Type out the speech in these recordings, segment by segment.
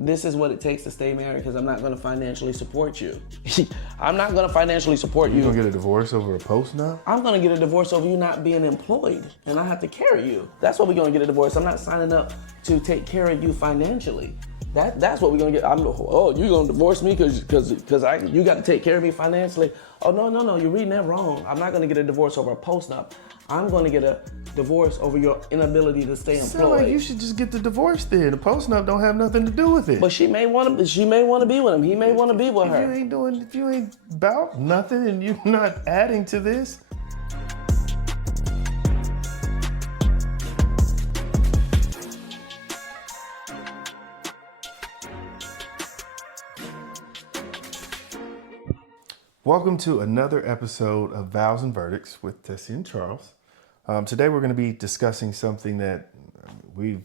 this is what it takes to stay married because I'm not going to financially support you. I'm not going to financially support you. You're going to get a divorce over a post-nup? I'm going to get a divorce over you not being employed and I have to carry you. That's what we're going to get a divorce. I'm not signing up to take care of you financially. That's what we're going to get. You're going to divorce me because you got to take care of me financially. Oh, no, you're reading that wrong. I'm not going to get a divorce over a post-nup. I'm going to get a divorce over your inability to stay employed. Sound like you should just get the divorce then. The post-nup don't have nothing to do with it. But she may want to be with him. He may want to be with her. If you ain't about nothing and you're not adding to this. Welcome to another episode of Vows and Verdicts with Tessie and Charles. Today we're going to be discussing something that we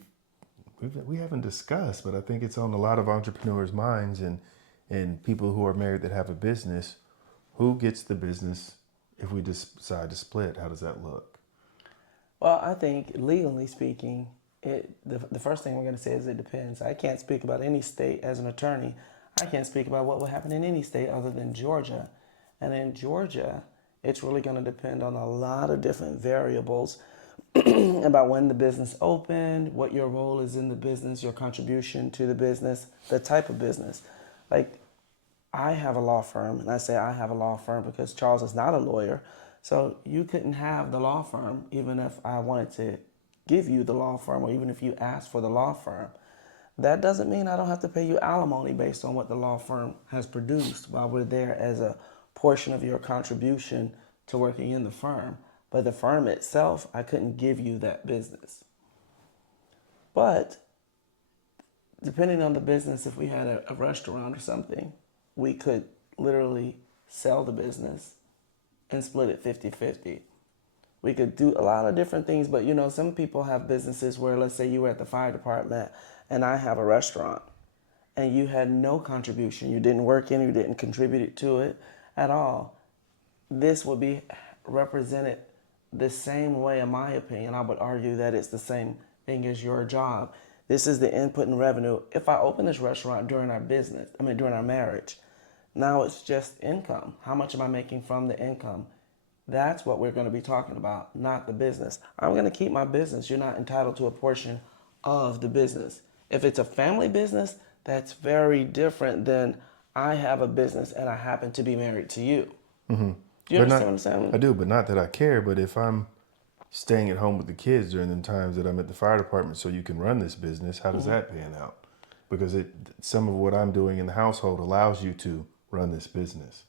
haven't discussed, but I think it's on a lot of entrepreneurs' minds and people who are married that have a business. Who gets the business if we decide to split? How does that look? Well, I think legally speaking, the first thing we're going to say is it depends. I can't speak about any state as an attorney. I can't speak about what would happen in any state other than Georgia. And in Georgia, it's really going to depend on a lot of different variables about when the business opened, what your role is in the business, your contribution to the business, the type of business. Like, I have a law firm, and I say I have a law firm because Charles is not a lawyer. So you couldn't have the law firm even if I wanted to give you the law firm or even if you asked for the law firm. That doesn't mean I don't have to pay you alimony based on what the law firm has produced while we're there as a portion of your contribution to working in the firm. But the firm itself, I couldn't give you that business. But depending on the business, if we had a restaurant or something, we could literally sell the business and split it 50-50. We could do a lot of different things, but some people have businesses where, let's say you were at the fire department and I have a restaurant and you had no contribution. You didn't work in, you didn't contribute to it at all. This would be represented the same way, in my opinion. I would argue that it's the same thing as your job. This is the input and revenue. If I open this restaurant during our marriage, now it's just income. How much am I making from the income? That's what we're going to be talking about, not the business. I'm going to keep my business. You're not entitled to a portion of the business. If it's a family business, that's very different than I have a business and I happen to be married to you. Mm-hmm. Do you understand what I'm saying? I do, but not that I care. But if I'm staying at home with the kids during the times that I'm at the fire department so you can run this business, how does that pan out? Because some of what I'm doing in the household allows you to run this business.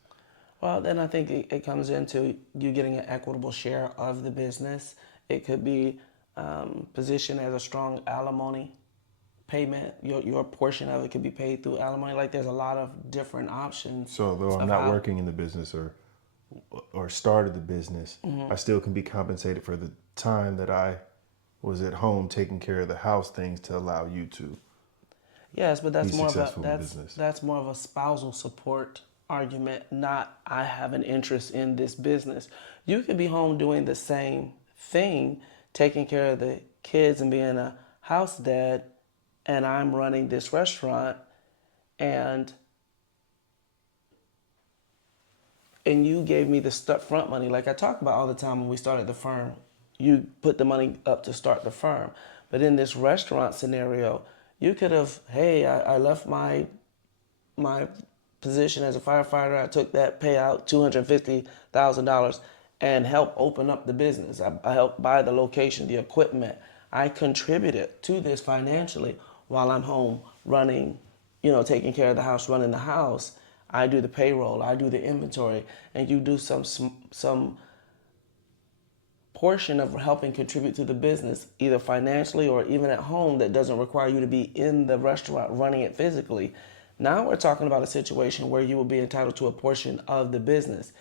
Well, then I think it comes into you getting an equitable share of the business. It could be positioned as a strong alimony payment. Your portion of it could be paid through alimony. Like, there's a lot of different options. So though I'm not working in the business or started the business, I still can be compensated for the time that I was at home taking care of the house things to allow you to. Yes, but that's more of a spousal support argument, not I have an interest in this business. You could be home doing the same thing, taking care of the kids and being a house dad, and I'm running this restaurant, and you gave me the front money. Like I talk about all the time when we started the firm, you put the money up to start the firm. But in this restaurant scenario, you could have, hey, I left my position as a firefighter. I took that payout, $250,000, and helped open up the business. I helped buy the location, the equipment. I contributed to this financially while I'm home running, taking care of the house, running the house. I do the payroll, I do the inventory, and you do some portion of helping contribute to the business, either financially or even at home, that doesn't require you to be in the restaurant running it physically. Now we're talking about a situation where you will be entitled to a portion of the business.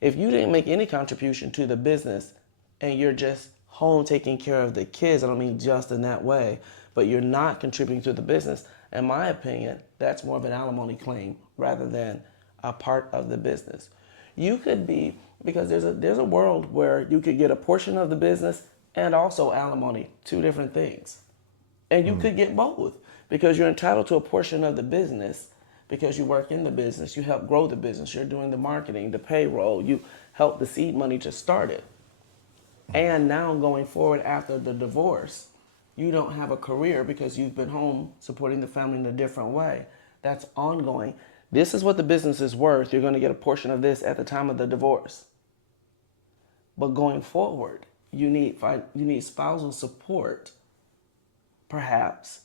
If you didn't make any contribution to the business and you're just home taking care of the kids, I don't mean just in that way, but you're not contributing to the business, in my opinion, that's more of an alimony claim rather than a part of the business. You could be, because there's a world where you could get a portion of the business and also alimony, two different things. And you could get both, because you're entitled to a portion of the business because you work in the business, you help grow the business, you're doing the marketing, the payroll, you help the seed money to start it. And now going forward after the divorce, you don't have a career because you've been home supporting the family in a different way. That's ongoing. This is what the business is worth. You're going to get a portion of this at the time of the divorce. But going forward, you need spousal support, perhaps,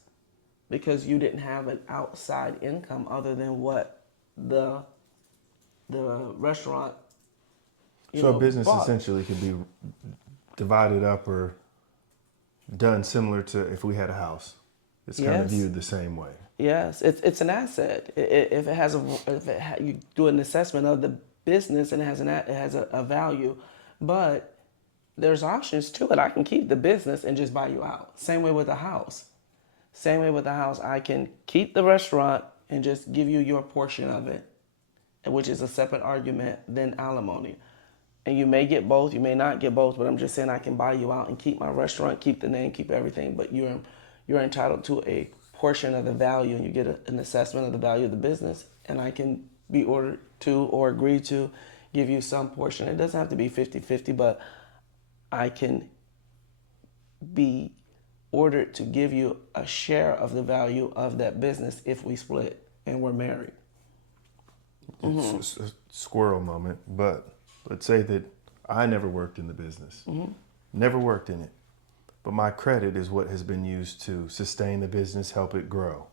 because you didn't have an outside income other than what the restaurant So a business bought. essentially can be divided up or done similar to if we had a house. It's kind of Yes. viewed the same way. Yes, it's an asset. If it has you do an assessment of the business and it has a value, but there's options to it. I can keep the business and just buy you out. Same way with a house. Same way with the house. I can keep the restaurant and just give you your portion of it, which is a separate argument than alimony. And you may get both, you may not get both, but I'm just saying I can buy you out and keep my restaurant, keep the name, keep everything, but you're entitled to a portion of the value, and you get an assessment of the value of the business, and I can be ordered to or agree to give you some portion. It doesn't have to be 50-50, but I can be ordered to give you a share of the value of that business if we split and we're married. It's a squirrel moment, but let's say that I never worked in the business, never worked in it, but my credit is what has been used to sustain the business, help it grow.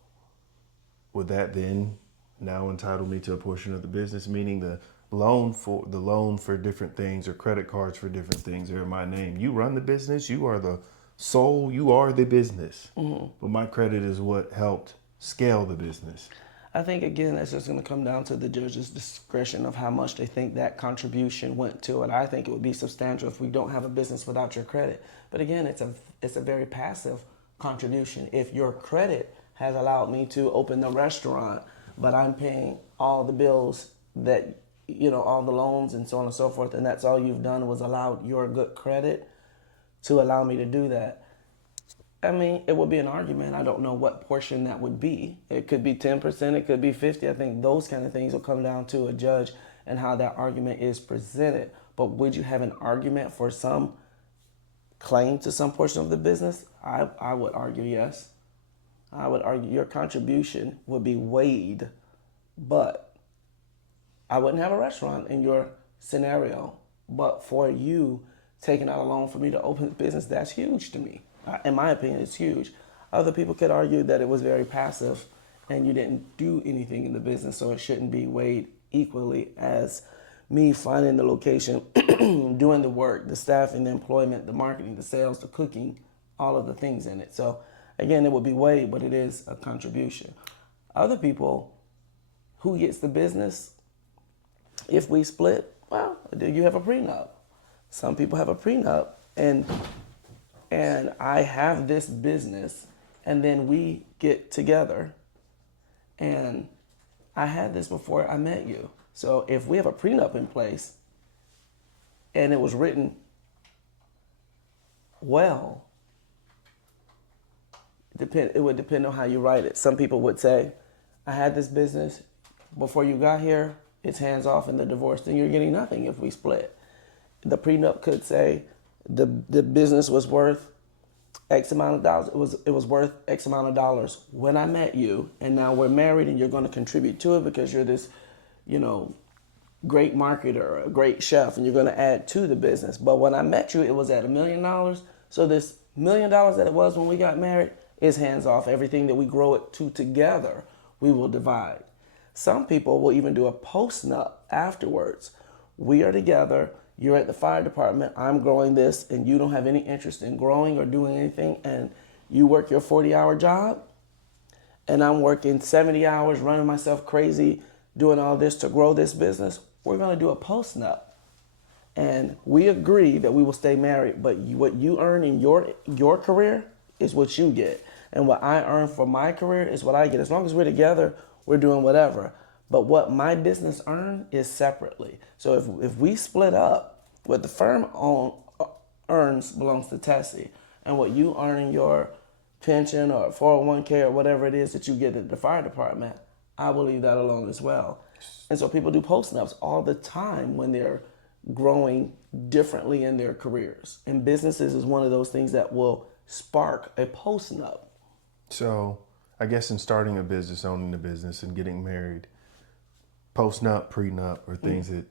Would that then now entitle me to a portion of the business, meaning the loan for different things or credit cards for different things are in my name? You run the business, you are the soul, you are the business, but my credit is what helped scale the business. I think, again, that's just going to come down to the judge's discretion of how much they think that contribution went to it. I think it would be substantial if we don't have a business without your credit. But again, it's a very passive contribution. If your credit has allowed me to open the restaurant, but I'm paying all the bills that, all the loans and so on and so forth, and that's all you've done was allowed your good credit to allow me to do that. I mean, it would be an argument. I don't know what portion that would be. It could be 10%, it could be 50%. I think those kind of things will come down to a judge and how that argument is presented. But would you have an argument for some claim to some portion of the business? I would argue yes. I would argue your contribution would be weighed, but I wouldn't have a restaurant in your scenario. But for you taking out a loan for me to open the business, that's huge to me. In my opinion, it's huge. Other people could argue that it was very passive and you didn't do anything in the business, so it shouldn't be weighed equally as me finding the location, doing the work, the staffing, the employment, the marketing, the sales, the cooking, all of the things in it. So again, it would be weighed, but it is a contribution. Other people, who gets the business if we split? Well, do you have a prenup? Some people have a prenup, and I have this business, and then we get together, and I had this before I met you. So if we have a prenup in place, and it was written well, it would depend on how you write it. Some people would say, I had this business before you got here, it's hands off in the divorce, then you're getting nothing if we split. The prenup could say the business was worth X amount of dollars. It was worth X amount of dollars when I met you, and now we're married, and you're going to contribute to it because you're this, great marketer, a great chef, and you're going to add to the business. But when I met you, it was at $1 million. So this $1 million that it was when we got married is hands off. Everything that we grow it to together, we will divide. Some people will even do a post-nup afterwards. We are together. You're at the fire department, I'm growing this, and you don't have any interest in growing or doing anything, and you work your 40-hour job, and I'm working 70 hours, running myself crazy, doing all this to grow this business. We're going to do a post-nup, and we agree that we will stay married, but what you earn in your career is what you get, and what I earn for my career is what I get. As long as we're together, we're doing whatever. But what my business earns is separately. So if we split up, what the firm earns belongs to Tessie. And what you earn in your pension or 401k or whatever it is that you get at the fire department, I will leave that alone as well. And so people do post-nups all the time when they're growing differently in their careers. And businesses is one of those things that will spark a post-nup. So I guess in starting a business, owning a business, and getting married, post-nup, prenup, or things that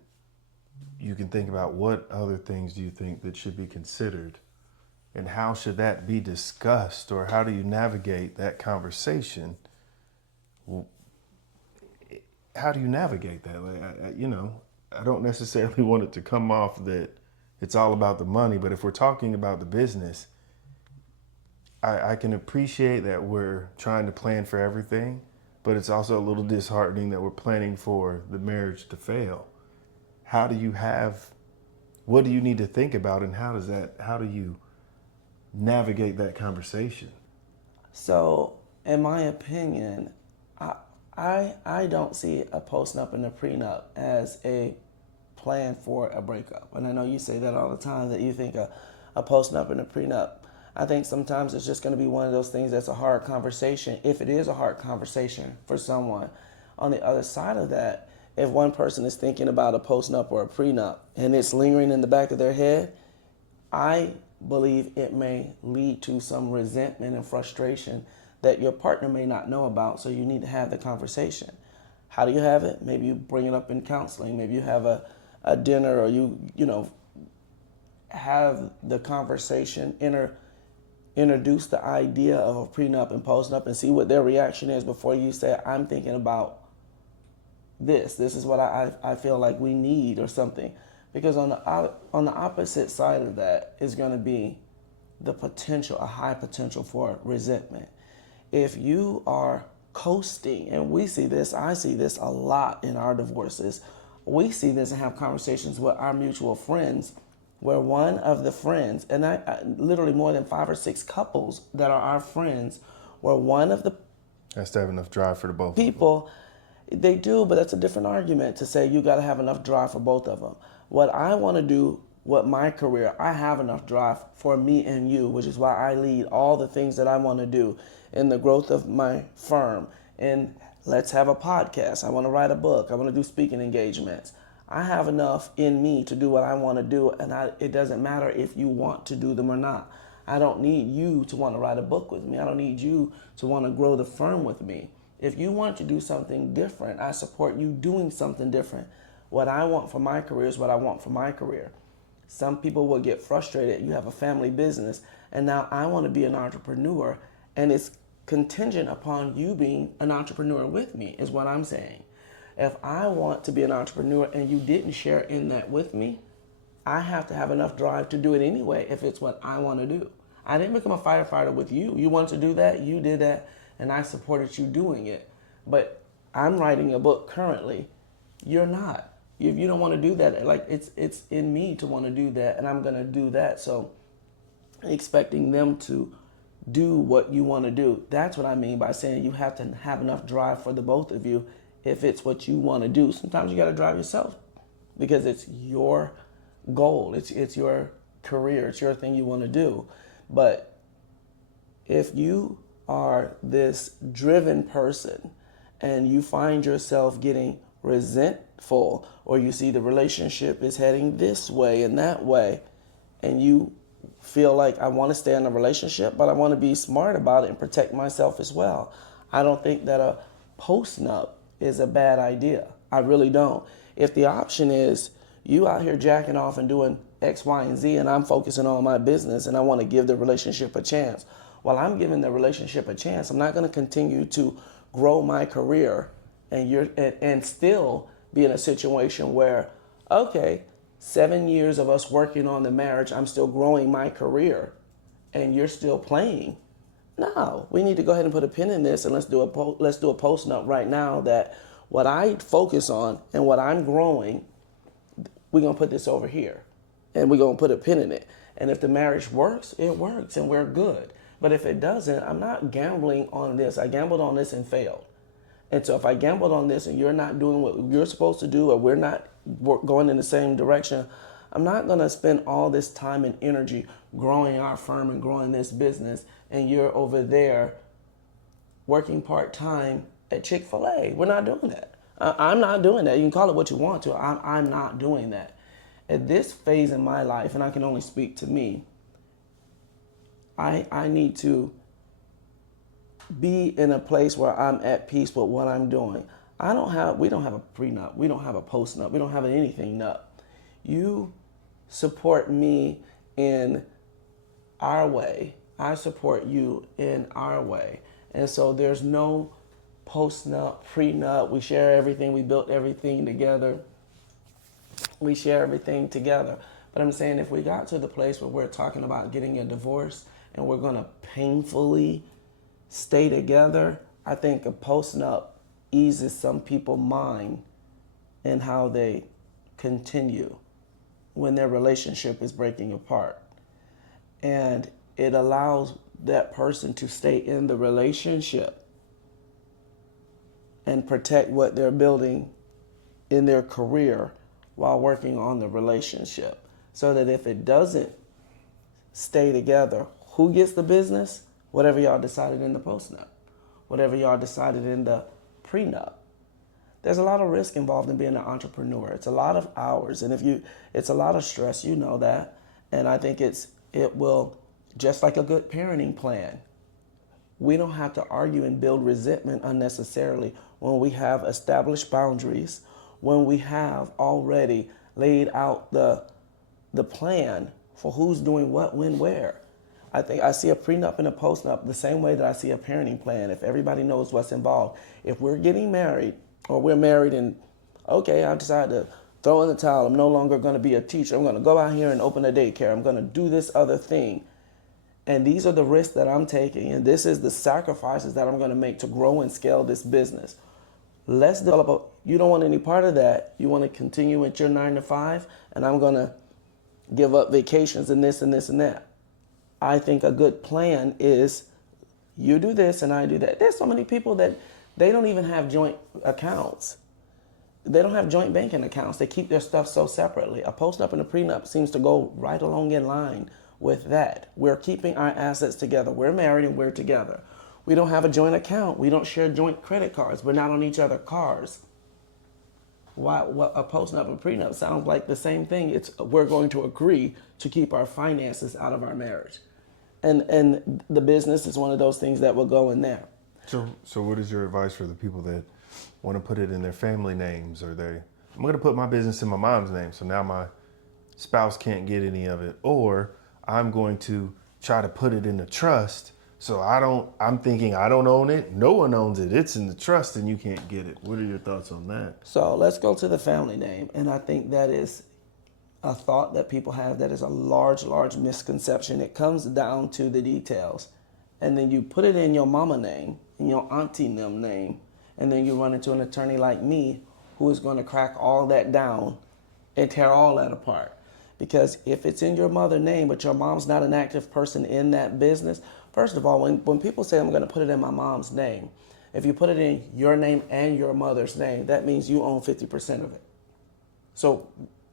you can think about, what other things do you think that should be considered? And how should that be discussed? Or how do you navigate that conversation? How do you navigate that? I don't necessarily want it to come off that it's all about the money, but if we're talking about the business, I can appreciate that we're trying to plan for everything, but it's also a little disheartening that we're planning for the marriage to fail. What do you need to think about, and how do you navigate that conversation? So, in my opinion, I don't see a post-nup and a prenup as a plan for a breakup. And I know you say that all the time, that you think a post-nup and a prenup. I think sometimes it's just going to be one of those things that's a hard conversation, if it is a hard conversation for someone. On the other side of that, if one person is thinking about a post-nup or a prenup and it's lingering in the back of their head, I believe it may lead to some resentment and frustration that your partner may not know about, so you need to have the conversation. How do you have it? Maybe you bring it up in counseling. Maybe you have a dinner, or you have the conversation, introduce the idea of a prenup and post-nup and see what their reaction is before you say, I'm thinking about this. This is what I feel like we need, or something. Because on the opposite side of that is going to be a high potential for resentment. If you are coasting, and I see this a lot in our divorces. We see this and have conversations with our mutual friends, where one of the friends, and I literally more than 5 or 6 couples that are our friends, where one of the has to have enough drive for the both people, they do, but that's a different argument to say you got to have enough drive for both of them. What I want to do with my career, I have enough drive for me and you, which is why I lead all the things that I want to do in the growth of my firm. And let's have a podcast. I want to write a book. I want to do speaking engagements. I have enough in me to do what I want to do, and it doesn't matter if you want to do them or not. I don't need you to want to write a book with me. I don't need you to want to grow the firm with me. If you want to do something different, I support you doing something different. What I want for my career is what I want for my career. Some people will get frustrated. You have a family business, and now I want to be an entrepreneur, and it's contingent upon you being an entrepreneur with me, is what I'm saying. If I want to be an entrepreneur and you didn't share in that with me, I have to have enough drive to do it anyway if it's what I want to do. I didn't become a firefighter with you. You wanted to do that, you did that, and I supported you doing it. But I'm writing a book currently. You're not. If you don't want to do that, like it's in me to want to do that, and I'm going to do that. So expecting them to do what you want to do, that's what I mean by saying you have to have enough drive for the both of you if it's what you want to do. Sometimes you got to drive yourself because it's your goal. It's your career. It's your thing you want to do. But if you are this driven person and you find yourself getting resentful, or you see the relationship is heading this way and that way, and you feel like, I want to stay in a relationship, but I want to be smart about it and protect myself as well, I don't think that a post-nup is a bad idea. I really don't. If the option is you out here jacking off and doing X, Y, and Z, and I'm focusing on my business and I want to give the relationship a chance, while I'm giving the relationship a chance, I'm not going to continue to grow my career and still be in a situation where, okay, 7 years of us working on the marriage, I'm still growing my career, and you're still playing. No, we need to go ahead and put a pin in this, and let's do a post-nup right now that what I focus on and what I'm growing, we're going to put this over here, and we're going to put a pin in it. And if the marriage works, it works, and we're good. But if it doesn't, I'm not gambling on this. I gambled on this and failed. And so if I gambled on this and you're not doing what you're supposed to do, or we're not going in the same direction, I'm not going to spend all this time and energy growing our firm and growing this business, and you're over there working part-time at Chick-fil-A. We're not doing that. I'm not doing that. You can call it what you want to. I'm not doing that. At this phase in my life, and I can only speak to me, I need to be in a place where I'm at peace with what I'm doing. We don't have a prenup. We don't have a postnup. We don't have an anything nup. You support me in our way. I support you in our way. And so there's no postnup, prenup. We share everything. We built everything together. We share everything together. But I'm saying if we got to the place where we're talking about getting a divorce and we're going to painfully stay together, I think a postnup eases some people's mind in how they continue when their relationship is breaking apart. And it allows that person to stay in the relationship and protect what they're building in their career while working on the relationship. So that if it doesn't stay together, who gets the business? Whatever y'all decided in the postnup, whatever y'all decided in the prenup. There's a lot of risk involved in being an entrepreneur. It's a lot of hours, and it's a lot of stress. You know that, and I think it will, just like a good parenting plan. We don't have to argue and build resentment unnecessarily when we have established boundaries, when we have already laid out the plan for who's doing what, when, where. I think I see a prenup and a postnup the same way that I see a parenting plan. If everybody knows what's involved, if we're getting married or we're married and, okay, I decided to throw in the towel. I'm no longer going to be a teacher. I'm going to go out here and open a daycare. I'm going to do this other thing. And these are the risks that I'm taking. And this is the sacrifices that I'm going to make to grow and scale this business. Let's develop you don't want any part of that. You want to continue with your 9 to 5, and I'm going to give up vacations and this and this and that. I think a good plan is you do this and I do that. There's so many people that they don't even have joint accounts. They don't have joint banking accounts. They keep their stuff so separately. A postnup and a prenup seems to go right along in line with that. We're keeping our assets together. We're married and we're together. We don't have a joint account. We don't share joint credit cards. We're not on each other's cars. What a postnup and prenup sounds like the same thing. We're going to agree to keep our finances out of our marriage. And the business is one of those things that will go in there. So what is your advice for the people that want to put it in their family names, or I'm going to put my business in my mom's name, so now my spouse can't get any of it, or I'm going to try to put it in a trust, so I'm thinking I don't own it, no one owns it, it's in the trust and you can't get it. What are your thoughts on that? So let's go to the family name, and I think that is a thought that people have that is a large misconception. It comes down to the details. And then you put it in your mama name, in your auntie name, and then you run into an attorney like me who is going to crack all that down and tear all that apart. Because if it's in your mother's name, but your mom's not an active person in that business, first of all, when people say I'm going to put it in my mom's name, if you put it in your name and your mother's name, that means you own 50% of it. So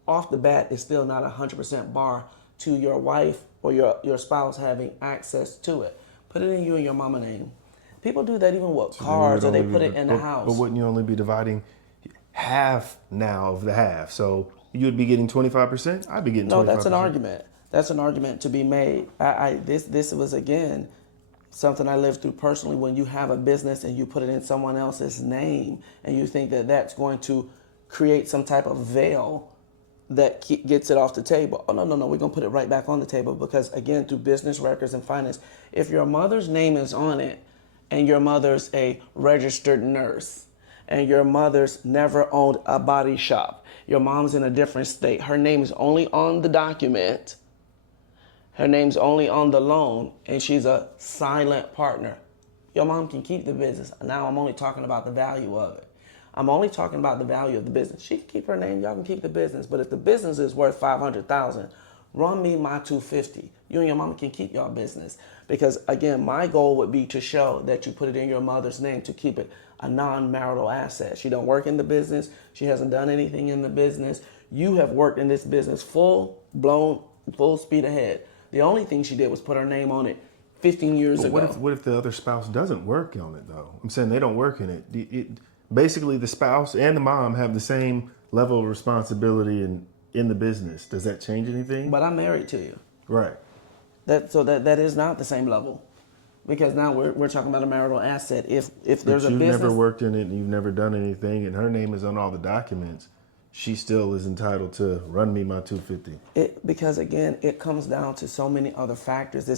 off the bat, it's still not 100% bar to your wife or your spouse having access to it. Put it in you and your mama name. People do that even with cars, or they put it in the house. But wouldn't you only be dividing half now of the half? So you'd be getting 25%? I'd be getting 25%. No, that's an argument. That's an argument to be made. This was, again, something I lived through personally. When you have a business and you put it in someone else's name and you think that that's going to create some type of veil that gets it off the table. Oh, no, we're going to put it right back on the table because, again, through business records and finance, if your mother's name is on it and your mother's a registered nurse and your mother's never owned a body shop, your mom's in a different state, her name is only on the document, her name's only on the loan, and she's a silent partner, your mom can keep the business. Now I'm only talking about the value of it. I'm only talking about the value of the business. She can keep her name, y'all can keep the business. But if the business is worth $500,000, run me my $250,000. You and your mama can keep y'all business. Because again, my goal would be to show that you put it in your mother's name to keep it a non-marital asset. She don't work in the business. She hasn't done anything in the business. You have worked in this business full speed ahead. The only thing she did was put her name on it 15 years ago. What if the other spouse doesn't work on it though? I'm saying they don't work in it. Basically, the spouse and the mom have the same level of responsibility in the business. Does that change anything? But I'm married to you. Right. That is not the same level, because now we're talking about a marital asset. If there's a business, you've never worked in it and you've never done anything, and her name is on all the documents, she still is entitled to run me my $250. Because again, it comes down to so many other factors.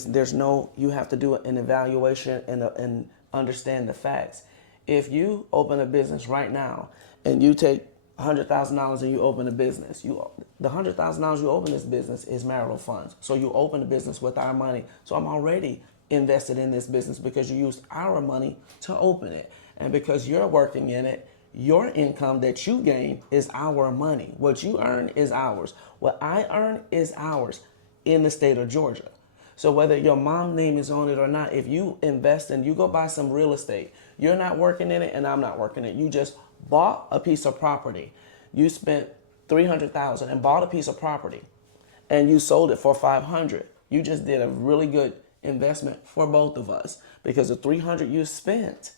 You have to do an evaluation and understand the facts. If you open a business right now and you take $100,000 and you open a business, the $100,000 you open this business is marital funds. So you open a business with our money. So I'm already invested in this business because you used our money to open it. And because you're working in it, your income that you gain is our money. What you earn is ours. What I earn is ours in the state of Georgia. So whether your mom's name is on it or not, if you invest and you go buy some real estate, you're not working in it and I'm not working in it. You just bought a piece of property. You spent $300,000 and bought a piece of property and you sold it for $500. You just did a really good investment for both of us, because the $300 you spent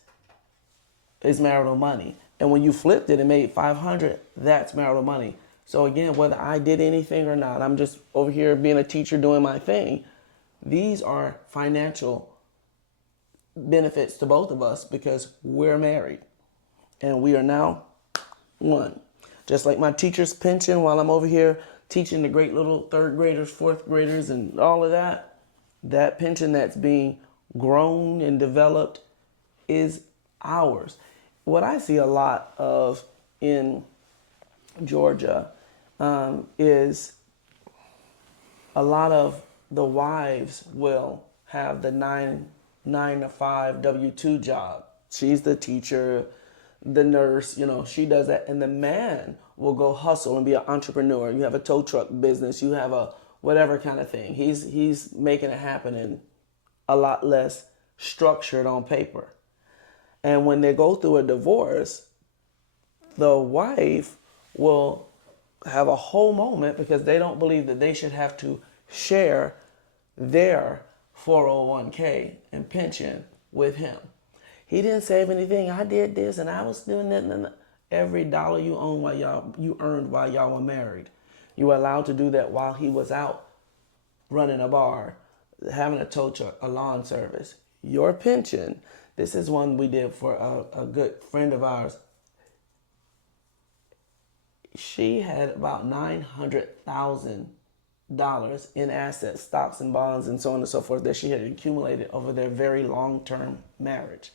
is marital money. And when you flipped it and made $500, that's marital money. So again, whether I did anything or not, I'm just over here being a teacher doing my thing. These are financial benefits to both of us because we're married and we are now one. Just like my teacher's pension while I'm over here teaching the great little third graders, fourth graders, and all of that, that pension that's being grown and developed is ours. What I see a lot of in Georgia is a lot of the wives will have the 9 to 5 W-2 job. She's the teacher, the nurse, she does that. And the man will go hustle and be an entrepreneur. You have a tow truck business, you have a whatever kind of thing. He's making it happen and a lot less structured on paper. And when they go through a divorce, the wife will have a whole moment because they don't believe that they should have to share their 401k and pension with him. He didn't save anything. I did this and I was doing that. And every dollar you earned while y'all were married, you were allowed to do that while he was out running a bar, having a tow truck, a lawn service. Your pension, this is one we did for a good friend of ours. She had about $900,000 in assets, stocks and bonds and so on and so forth that she had accumulated over their very long-term marriage.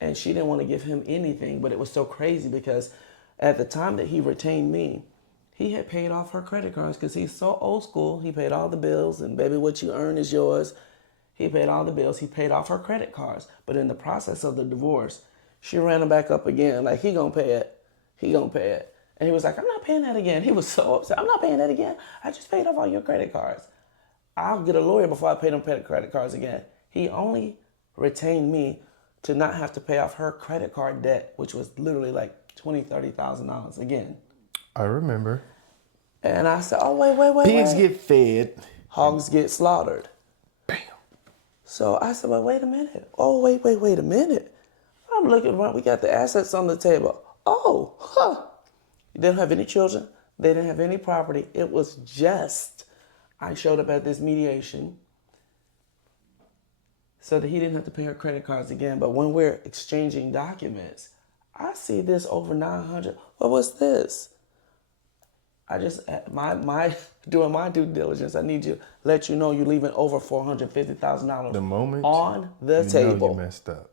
And she didn't want to give him anything, but it was so crazy because at the time that he retained me, he had paid off her credit cards because he's so old school. He paid all the bills and baby, what you earn is yours. He paid all the bills. He paid off her credit cards. But in the process of the divorce, she ran him back up again. Like, he gonna pay it. He gonna pay it. And he was like, I'm not paying that again. He was so upset. I'm not paying that again. I just paid off all your credit cards. I'll get a lawyer before I pay them credit cards again. He only retained me to not have to pay off her credit card debt, which was literally like $20,000, $30,000 again. I remember. And I said, oh, wait. Pigs get fed. Hogs get slaughtered. Bam. So I said, well, wait a minute. Oh, wait a minute. I'm looking around. We got the assets on the table. Oh, They didn't have any children. They didn't have any property. It was just, I showed up at this mediation so that he didn't have to pay her credit cards again. But when we're exchanging documents, I see this over 900. What was this? I just, doing my due diligence, I need to let you know you're leaving over $450,000 the moment on the table. You messed up.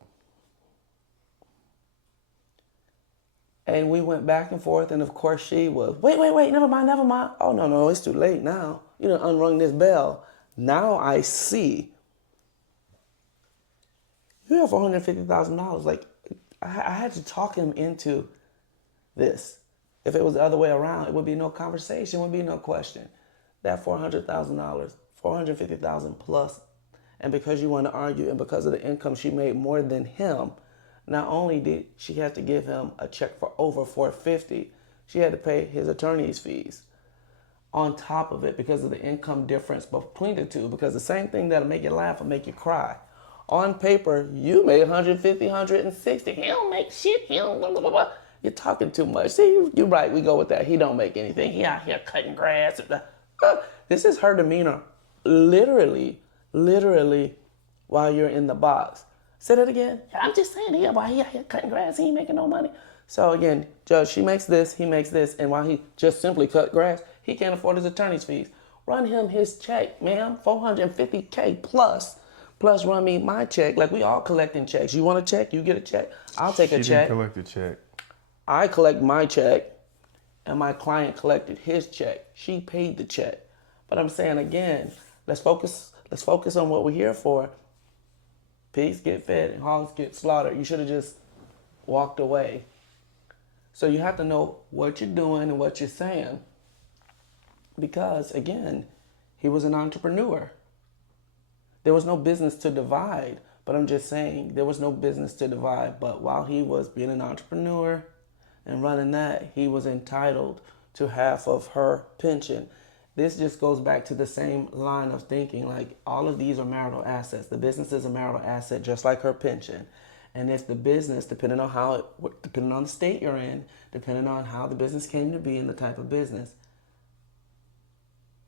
And we went back and forth, and of course she was, wait, never mind. Oh, no, it's too late now. You done unrung this bell. Now I see you have $450,000. Like, I had to talk him into this. If it was the other way around, it would be no conversation, would be no question. That $400,000, $450,000 plus, and because you want to argue, and because of the income she made more than him, Not only did she have to give him a check for over $450, she had to pay his attorney's fees on top of it because of the income difference between the two. Because the same thing that'll make you laugh will make you cry. On paper, you made 150, 160. He don't make shit. He don't blah, blah, blah, blah. You're talking too much. See, you're right. We go with that. He don't make anything. He out here cutting grass. This is her demeanor. Literally, while you're in the box. Say that again. I'm just saying, while he out here cutting grass, he ain't making no money. So again, Judge, she makes this, he makes this, and while he just simply cut grass, he can't afford his attorney's fees. Run him his check, ma'am, $450K plus run me my check. Like, we all collecting checks. You want a check? You get a check. I'll take a check. She didn't collect a check. I collect my check, and my client collected his check. She paid the check. But I'm saying again, let's focus on what we're here for. Pigs get fed and hogs get slaughtered. You should have just walked away. So you have to know what you're doing and what you're saying. Because, again, he was an entrepreneur. There was no business to divide, but I'm just saying there was no business to divide. But while he was being an entrepreneur and running that, he was entitled to half of her pension. This just goes back to the same line of thinking. Like, all of these are marital assets. The business is a marital asset, just like her pension. And if the business, depending on the state you're in, depending on how the business came to be and the type of business,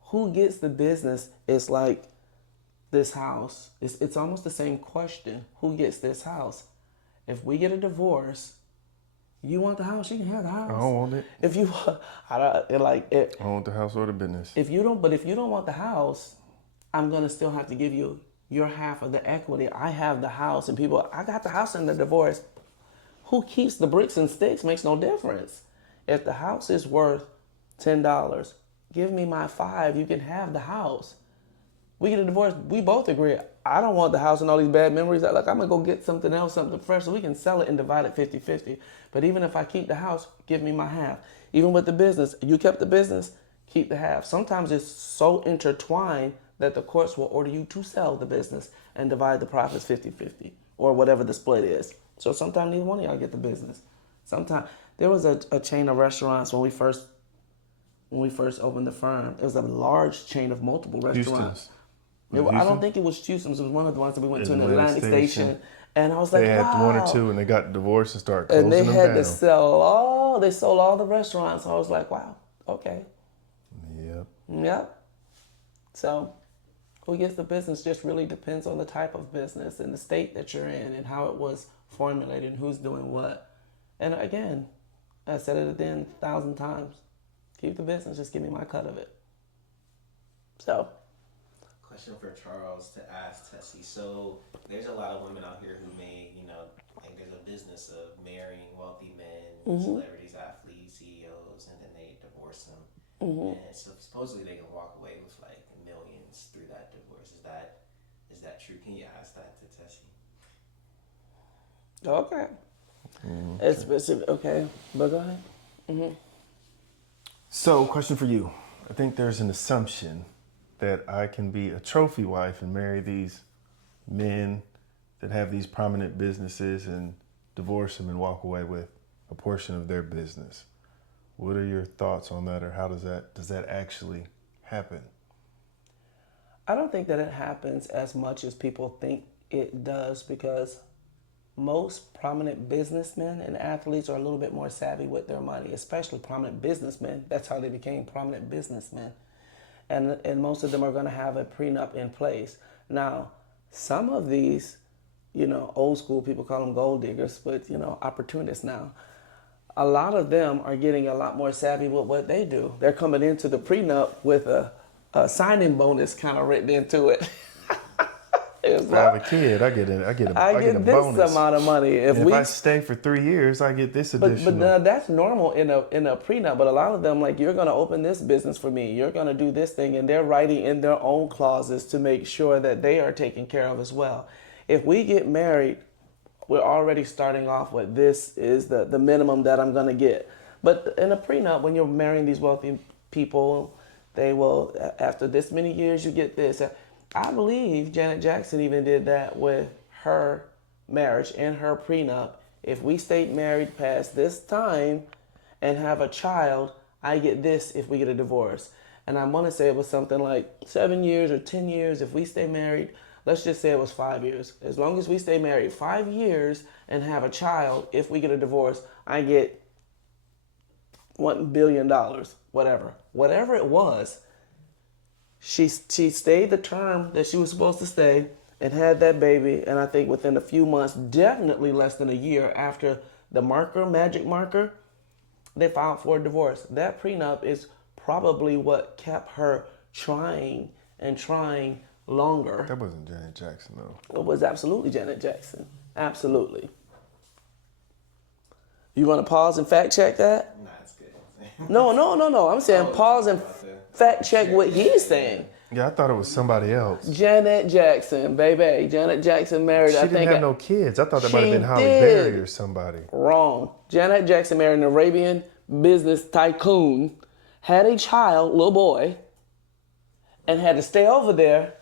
who gets the business is like this house. It's almost the same question. Who gets this house? If we get a divorce, you want the house, you can have the house. I don't want it. If you, I want the house or the business. If you don't want the house, I'm gonna still have to give you your half of the equity. I have the house, and people, I got the house in the divorce. Who keeps the bricks and sticks makes no difference. If the house is worth $10, give me my $5. You can have the house. We get a divorce. We both agree. I don't want the house and all these bad memories. Like, I'm going to go get something else, something fresh, so we can sell it and divide it 50-50. But even if I keep the house, give me my half. Even with the business, you kept the business, keep the half. Sometimes it's so intertwined that the courts will order you to sell the business and divide the profits 50-50 or whatever the split is. So sometimes neither one of y'all get the business. Sometimes there was a chain of restaurants when we first opened the firm. It was a large chain of multiple restaurants. I don't think it was Houston's. It was one of the ones that we went to in Atlantic Station. And I was like, they had wow. 1 or 2, and they got divorced and started closing them down. And they had to sell they sold all the restaurants. I was like, wow, okay. Yep. So who gets the business just really depends on the type of business and the state that you're in and how it was formulated and who's doing what. And again, I said it then 1,000 times. Keep the business, just give me my cut of it. So. Question for Charles to ask Tessie. So there's a lot of women out here who may, like there's a business of marrying wealthy men, celebrities, athletes, CEOs, and then they divorce them. And so supposedly they can walk away with like millions through that divorce. Is that true? Can you ask that to Tessie? Okay. It's specific. Okay, but go ahead. So, question for you. I think there's an assumption that I can be a trophy wife and marry these men that have these prominent businesses and divorce them and walk away with a portion of their business. What are your thoughts on that, or how does that actually happen? I don't think that it happens as much as people think it does, because most prominent businessmen and athletes are a little bit more savvy with their money, especially prominent businessmen. That's how they became prominent businessmen. And most of them are going to have a prenup in place. Now, some of these, old school people call them gold diggers, but, opportunists now. A lot of them are getting a lot more savvy with what they do. They're coming into the prenup with a signing bonus kind of written into it. If I have a kid, I get a this bonus. Amount of money. If I stay for 3 years, I get this additional. But that's normal in a prenup. But a lot of them, like, you're going to open this business for me. You're going to do this thing. And they're writing in their own clauses to make sure that they are taken care of as well. If we get married, we're already starting off with this is the minimum that I'm going to get. But in a prenup, when you're marrying these wealthy people, they will, after this many years, you get this. I believe Janet Jackson even did that with her marriage. In her prenup, if we stay married past this time and have a child, I get this if we get a divorce. And I want to say it was something like 7 years or 10 years if we stay married. Let's just say it was 5 years. As long as we stay married 5 years and have a child, if we get a divorce, I get $1 billion, whatever it was. She stayed the term that she was supposed to stay and had that baby. And I think within a few months, definitely less than a year after the magic marker, they filed for a divorce. That prenup is probably what kept her trying longer. That wasn't Janet Jackson, though. It was absolutely Janet Jackson. Absolutely. You want to pause and fact check that? Nah, it's good. No. I'm saying pause and fact check what he's saying. Yeah, I thought it was somebody else. Janet Jackson, baby. Janet Jackson married, She I didn't think. have no kids. I thought that might have She been Halle did. Berry or somebody. Wrong. Janet Jackson married an Arabian business tycoon, had a child, little boy, and had to stay over there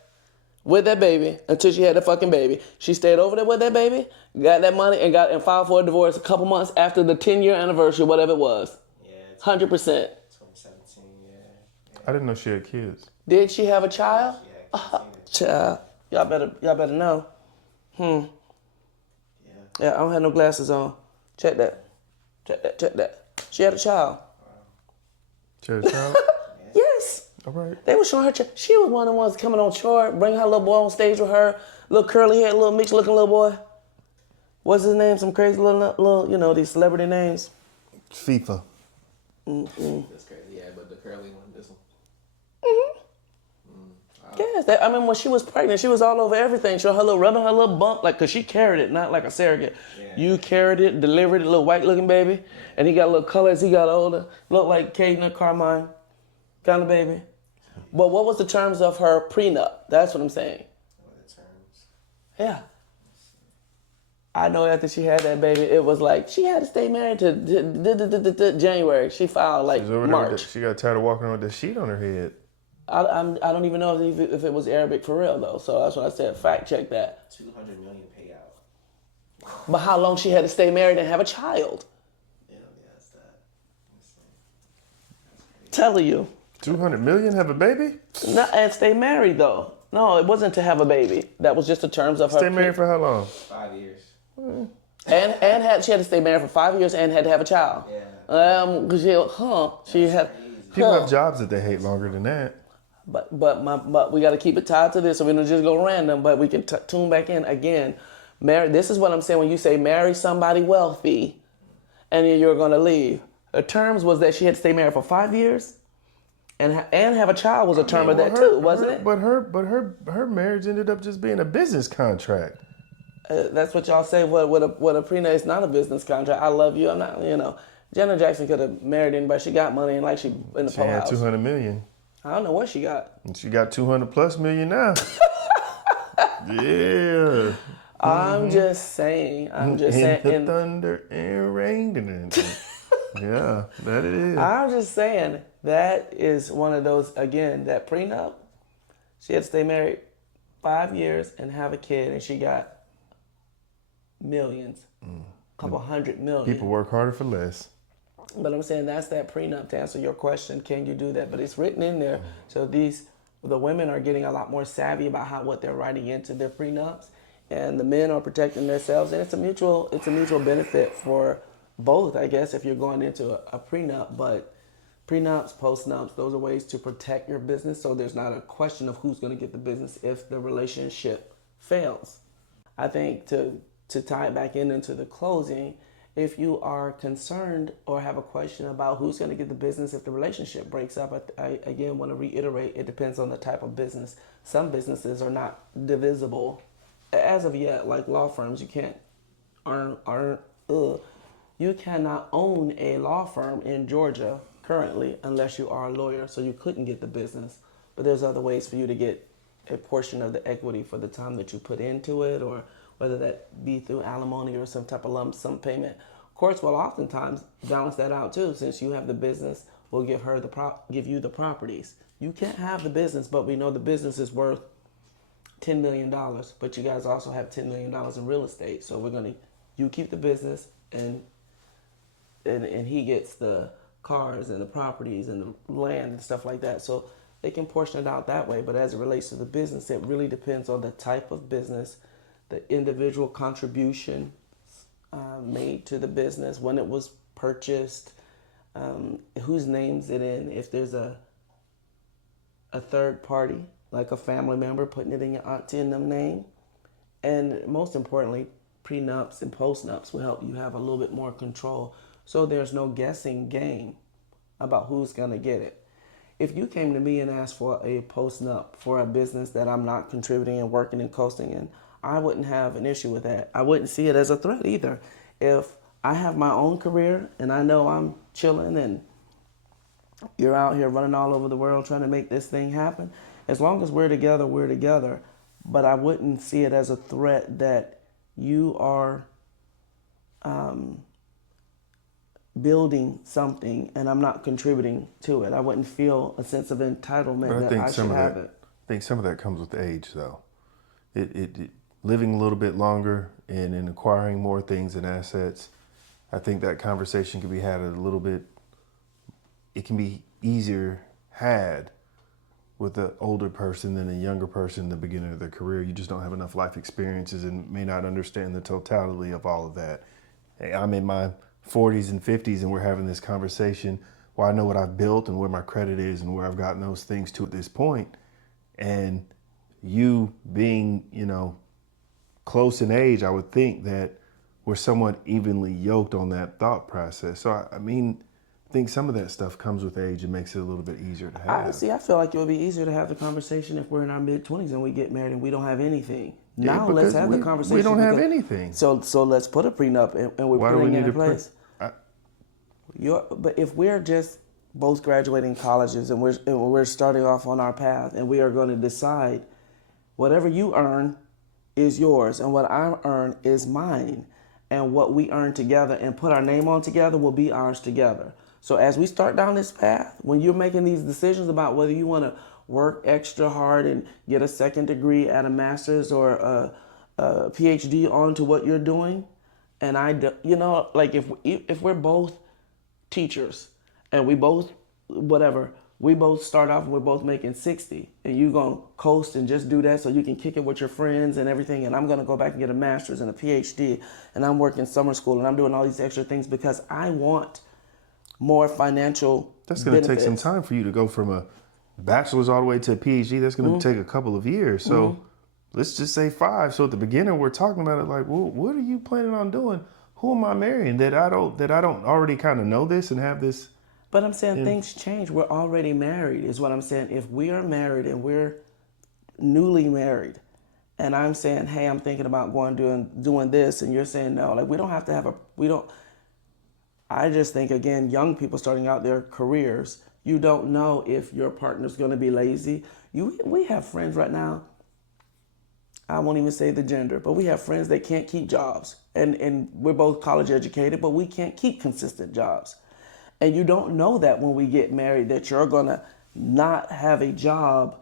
with that baby until she had the fucking baby. She stayed over there with that baby, got that money, and filed for a divorce a couple months after the 10-year anniversary, whatever it was. Yeah, 100%. 2017, yeah. I didn't know she had kids. Did she have a child? Yeah, Child. Y'all better know. yeah. Yeah, I don't have no glasses on. Check that. She had a child. She had a child? Yes. All right. They were showing her. She was one of the ones coming on tour, bring her little boy on stage with her, little curly head, little mixed looking little boy. What's his name? Some crazy little, these celebrity names. FIFA. That's crazy. Yeah, but the curly one, this one. Yes, when she was pregnant, she was all over everything. Showing her rubbing her little bump, cause she carried it, not like a surrogate. Yeah. You carried it, delivered it, little white looking baby, and he got a little color as he got older. Looked like Caden or Carmine, kind of baby. But what was the terms of her prenup? That's what I'm saying. What are the terms? Yeah. I know after she had that baby, it was like she had to stay married to January. She filed like She's over there March. with she got tired of walking around with the sheet on her head. I don't even know if it was Arabic for real though. So that's what I said. Fact check that. 200 million payout. But how long she had to stay married and have a child? Yeah, that's that. Let's see. Telling you. 200 million have a baby? No, and stay married though. No, it wasn't to have a baby. That was just the terms of her. Stay married for how long? 5 years. And she had to stay married for 5 years and had to have a child. Yeah. Cause she had. People have jobs that they hate longer than that. But we got to keep it tied to this, so we don't just go random. But we can tune back in again. This is what I'm saying when you say marry somebody wealthy, and then you're gonna leave. The terms was that she had to stay married for 5 years, and have a child was a term of that too, wasn't it? But her marriage ended up just being a business contract. That's what y'all say. What a prenup is not a business contract. I love you. I'm not. Janet Jackson could have married anybody. She got money and like she in the She had house. 200 million. I don't know what she got. And she got 200 plus million now. Yeah. I'm just saying. In the thunder and rain. Yeah, that it is. I'm just saying that is one of those, again, that prenup. She had to stay married 5 years and have a kid, and she got millions, a couple $100 million. People work harder for less. But I'm saying that's that prenup to answer your question. Can you do that? But it's written in there. So the women are getting a lot more savvy about what they're writing into their prenups, and the men are protecting themselves. And it's a mutual benefit for both, I guess, if you're going into a prenup. But prenups, postnups, those are ways to protect your business. So there's not a question of who's going to get the business if the relationship fails. I think to tie it back into the closing, if you are concerned or have a question about who's going to get the business if the relationship breaks up, I again want to reiterate, it depends on the type of business. Some businesses are not divisible. As of yet, like law firms, you can't you cannot own a law firm in Georgia currently unless you are a lawyer, so you couldn't get the business. But there's other ways for you to get a portion of the equity for the time that you put into it, or whether that be through alimony or some type of lump sum payment. Courts will oftentimes balance that out too. Since you have the business, we'll give you the properties. You can't have the business, but we know the business is worth $10 million. But you guys also have $10 million in real estate. So you keep the business, and he gets the cars and the properties and the land and stuff like that. So they can portion it out that way. But as it relates to the business, it really depends on the type of business, the individual contribution made to the business, when it was purchased, whose name's it in, if there's a third party, like a family member putting it in your auntie and them name. And most importantly, prenups and postnups will help you have a little bit more control, so there's no guessing game about who's going to get it. If you came to me and asked for a postnup for a business that I'm not contributing and working and coasting in, I wouldn't have an issue with that. I wouldn't see it as a threat either. If I have my own career and I know I'm chilling and you're out here running all over the world trying to make this thing happen, as long as we're together, we're together. But I wouldn't see it as a threat that you are building something and I'm not contributing to it. I wouldn't feel a sense of entitlement that I should have it. I think some of that comes with age, though. It living a little bit longer and in acquiring more things and assets. I think that conversation can be had a little bit. It can be easier had with an older person than a younger person in the beginning of their career. You just don't have enough life experiences and may not understand the totality of all of that. Hey, I'm in my 40s and 50s and we're having this conversation. Well, I know what I've built and where my credit is and where I've gotten those things to at this point. And you being, close in age, I would think that we're somewhat evenly yoked on that thought process. So, I think some of that stuff comes with age and makes it a little bit easier to have. I feel like it would be easier to have the conversation if we're in our mid-20s and we get married and we don't have anything. Yeah, now let's have the conversation. We don't have anything. So let's put a prenup and we're putting it in place. But if we're just both graduating colleges and we're starting off on our path and we are going to decide whatever you earn is yours and what I earn is mine, and what we earn together and put our name on together will be ours together. So as we start down this path, when you're making these decisions about whether you want to work extra hard and get a second degree at a master's or a PhD onto what you're doing, and if we're both teachers and we both start off and we're both making 60 and you're going to coast and just do that so you can kick it with your friends and everything, and I'm going to go back and get a master's and a PhD, and I'm working summer school and I'm doing all these extra things because I want more financial That's going to take benefits. some time for you to go from a bachelor's all the way to a PhD. That's going to take a couple of years. So let's just say 5. So at the beginning, we're talking about it like, well, what are you planning on doing? Who am I marrying that I don't already kind of know this and have this? But I'm saying things change. We're already married is what I'm saying. If we are married and we're newly married and I'm saying, hey, I'm thinking about doing this, and you're saying no, like we don't have to have I just think, again, young people starting out their careers, you don't know if your partner's going to be lazy. We have friends right now, I won't even say the gender, but we have friends that can't keep jobs. And we're both college educated, but we can't keep consistent jobs. And you don't know that when we get married that you're going to not have a job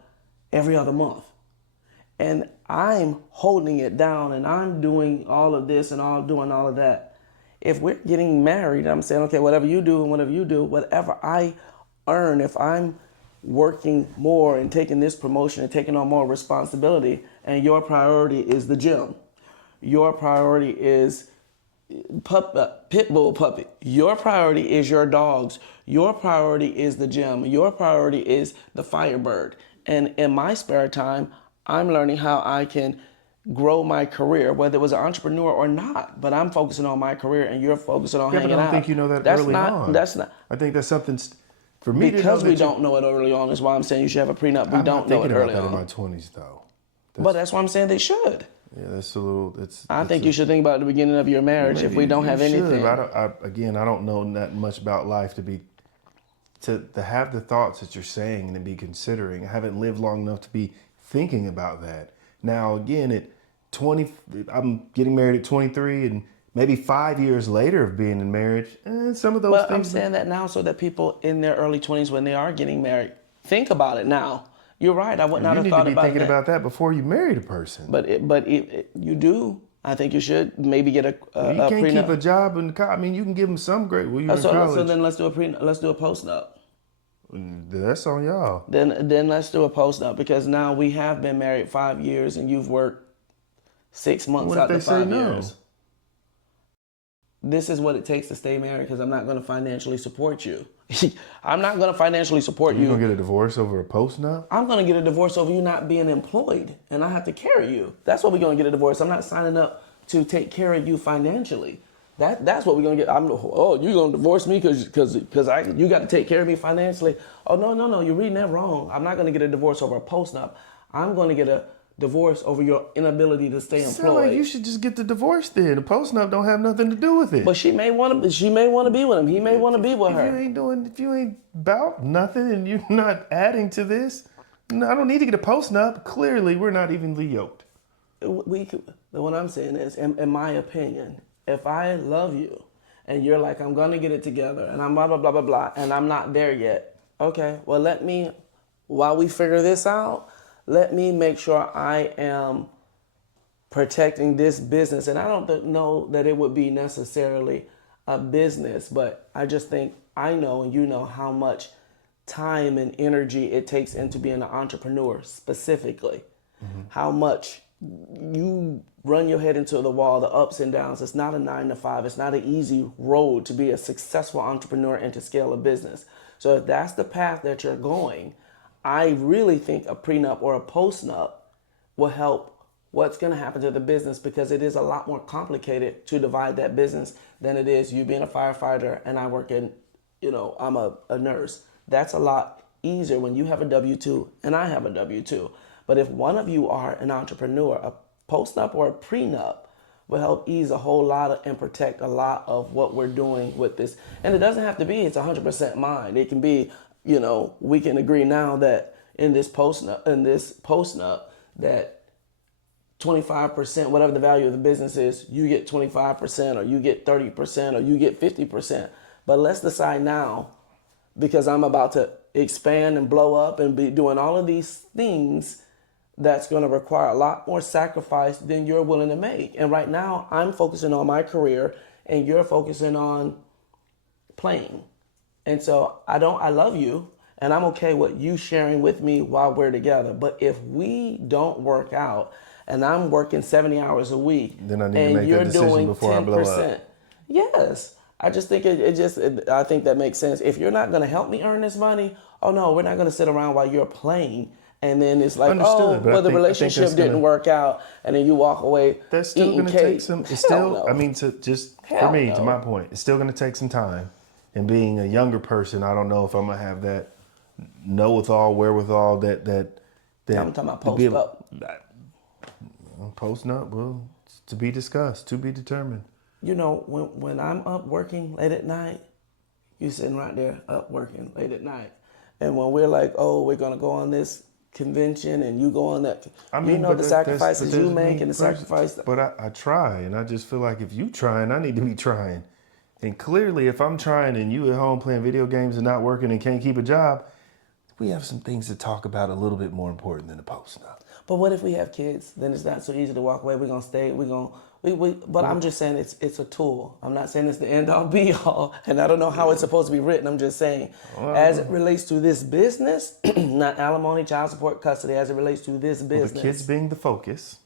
every other month. And I'm holding it down and I'm doing all of this and doing all of that. If we're getting married, I'm saying, okay, whatever you do and whatever you do, whatever I earn, if I'm working more and taking this promotion and taking on more responsibility, and your priority is the gym, your priority is pit bull puppy, your priority is your dogs, your priority is the gym, your priority is the Firebird. And in my spare time, I'm learning how I can grow my career, whether it was an entrepreneur or not, but I'm focusing on my career and you're focusing on hanging out. But I don't think you know that early on. That's not. I think that's something for me because we don't know it early on is why I'm saying you should have a prenup. We don't know it early on. I'm not thinking about that in my 20s though. But that's why I'm saying they should. Yeah, that's a little. I think you should think about the beginning of your marriage if we don't have anything. I don't know that much about life to have the thoughts that you're saying and to be considering. I haven't lived long enough to be thinking about that. Now, again, at 20, I'm getting married at 23, and maybe 5 years later of being in marriage, some of those things. I'm saying that now so that people in their early 20s, when they are getting married, think about it now. You're right. I would not have thought about that. You need to be thinking about that before you married a person. But you do. I think you should maybe get a You can't prenup. keep a job in college. I mean, you can give them some grade. Well, you're in So college. then let's do a postnup. That's on y'all. Then let's do a postnup, because now we have been married 5 years and you've worked 6 months What out if of they the say 5 no? years. This is what it takes to stay married, because I'm not going to financially support you. I'm not going to financially support You're you. gonna get a divorce over a postnup? I'm going to get a divorce over you not being employed, and I have to carry you. That's what we're going to get a divorce. I'm not signing up to take care of you financially. That's what we're going to get. You're going to divorce me because you got to take care of me financially. Oh, no, you're reading that wrong. I'm not going to get a divorce over a postnup. I'm going to get a divorce over your inability to stay employed. Sound like you should just get the divorce then. The postnup don't have nothing to do with it. But she may want to be with him. He may want to be with If her. if you ain't about nothing and you're not adding to this, no, I don't need to get a postnup. Clearly, we're not evenly yoked. What I'm saying is, in my opinion, if I love you and you're like, I'm gonna get it together and I'm blah blah blah blah blah and I'm not there yet, okay, well while we figure this out, let me make sure I am protecting this business. And I don't know that it would be necessarily a business, but I just think I know and you know how much time and energy it takes into being an entrepreneur specifically. How much you run your head into the wall, the ups and downs. It's not a 9 to 5. It's not an easy road to be a successful entrepreneur and to scale a business. So if that's the path that you're going, I really think a prenup or a postnup will help what's going to happen to the business, because it is a lot more complicated to divide that business than it is you being a firefighter and I work in, I'm a nurse. That's a lot easier when you have a W-2 and I have a W-2. But if one of you are an entrepreneur, a postnup or a prenup will help ease a whole lot and protect a lot of what we're doing with this. And it doesn't have to be it's 100% mine. It can be, we can agree now that in this postnup that 25%, whatever the value of the business is, you get 25% or you get 30% or you get 50%. But let's decide now, because I'm about to expand and blow up and be doing all of these things that's going to require a lot more sacrifice than you're willing to make. And right now, I'm focusing on my career and you're focusing on playing. And so I love you and I'm okay with you sharing with me while we're together. But if we don't work out and I'm working 70 hours a week, then I need to and make you're that decision doing before I blow up. Yes. I just think I think that makes sense. If you're not going to help me earn this money, oh no, we're not going to sit around while you're playing. And then it's like, Understood, the relationship didn't work out, and then you walk away. That's still going to take some. It's still. No. I mean, to my point, it's still going to take some time. And being a younger person, I don't know if I'm gonna have that wherewithal that. I'm talking about post-up. Postnup, well, it's to be discussed, to be determined. When I'm up working late at night, you sitting right there up working late at night, and when we're like, we're gonna go on this convention and you go on that, the sacrifices you make and the sacrifice. But I try, and I just feel like if you trying, I need to be trying. And clearly, if I'm trying and you at home playing video games and not working and can't keep a job, we have some things to talk about a little bit more important than the postnup. But what if we have kids? Then it's not so easy to walk away. We're gonna stay. But I'm just saying it's a tool. I'm not saying it's the end all be all, and I don't know how it's supposed to be written. I'm just saying, as it relates to this business, not alimony, child support, custody, as it relates to this business. The kids being the focus.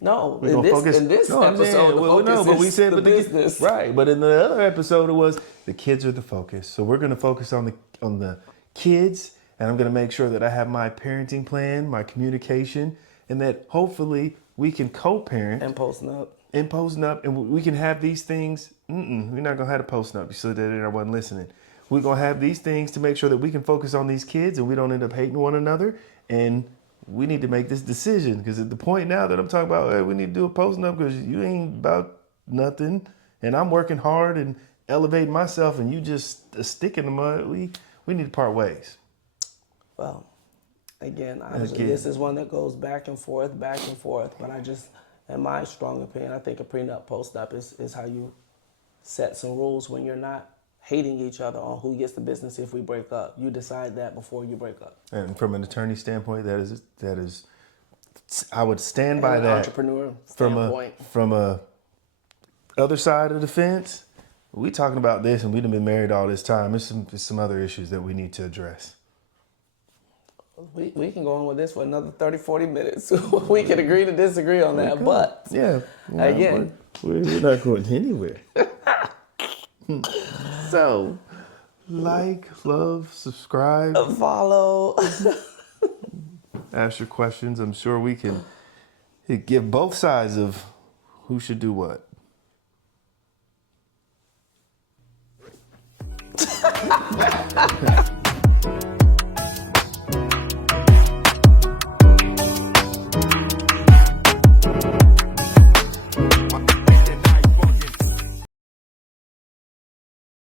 No, in this episode, the focus is the business. Right, but in the other episode, it was the kids are the focus. So we're going to focus on the kids, and I'm going to make sure that I have my parenting plan, my communication, and that hopefully we can co-parent. And postnup. And we can have these things. We're not going to have a postnup. You said that I wasn't listening. We're going to have these things to make sure that we can focus on these kids and we don't end up hating one another. And we need to make this decision, because at the point now that I'm talking about, hey, we need to do a postnup because you ain't about nothing and I'm working hard and elevating myself and you just a stick in the mud. We need to part ways. Well, again, honestly, this is one that goes back and forth, but I just, in my strong opinion, I think a prenup, postnup is how you set some rules when you're not hating each other on who gets the business if we break up. You decide that before you break up. And from an attorney standpoint, that is I would stand by an that entrepreneur from standpoint. from a other side of the fence. We talking about this, and we've been married all this time. There's some other issues that we need to address. We can go on with this for another 30, 40 minutes. We can agree to disagree on that, but Yeah, again, we're not going anywhere. So, like, love, subscribe, follow. ask your questions. I'm sure we can give both sides of who should do what.